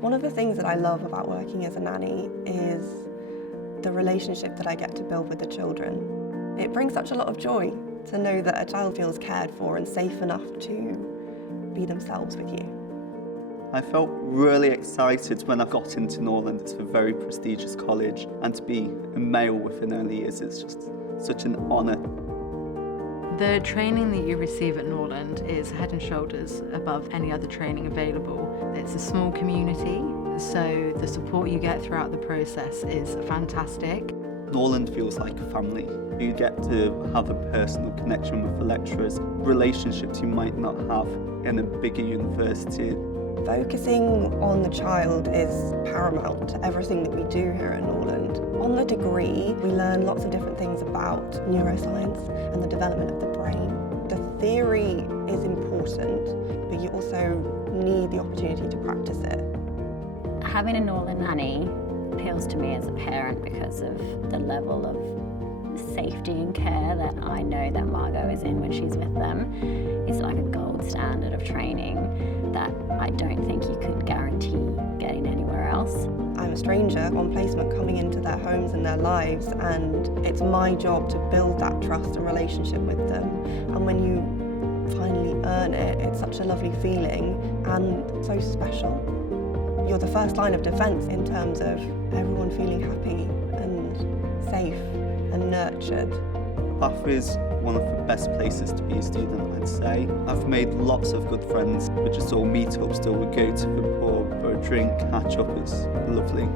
One of the things that I love about working as a nanny is the relationship that I get to build with the children. It brings such a lot of joy to know that a child feels cared for and safe enough to be themselves with you. I felt really excited when I got into Norland. It's a very prestigious college, and to be a male within early years is just such an honour. The training that you receive at Norland is head and shoulders above any other training available. It's a small community, so the support you get throughout the process is fantastic. Norland feels like a family. You get to have a personal connection with the lecturers, relationships you might not have in a bigger university. Focusing on the child is paramount to everything that we do here at Norland. On the degree, we learn lots of different things about neuroscience and the development of the brain. The theory is important, but you also need the opportunity to practice it. Having a Norland nanny appeals to me as a parent because of the level of safety and care that I know that Margot is in when she's with them. It's like a gold standard of training that I don't think you could guarantee getting anywhere else. I'm a stranger on placement coming into their homes and their lives, and it's my job to build that trust and relationship with them. And when you finally earn it, it's such a lovely feeling and so special. You're the first line of defence in terms of everyone feeling happy and safe and nurtured. Gaffer is one of the best places to be a student, I'd say. I've made lots of good friends. We just all meet up still. We go to the pub for a drink, catch up. It's lovely.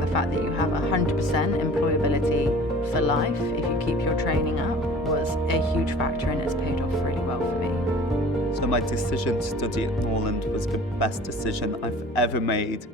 The fact that you have 100% employability for life if you keep your training up was a huge factor, and it's paid off really well for me. So my decision to study at Norland was the best decision I've ever made.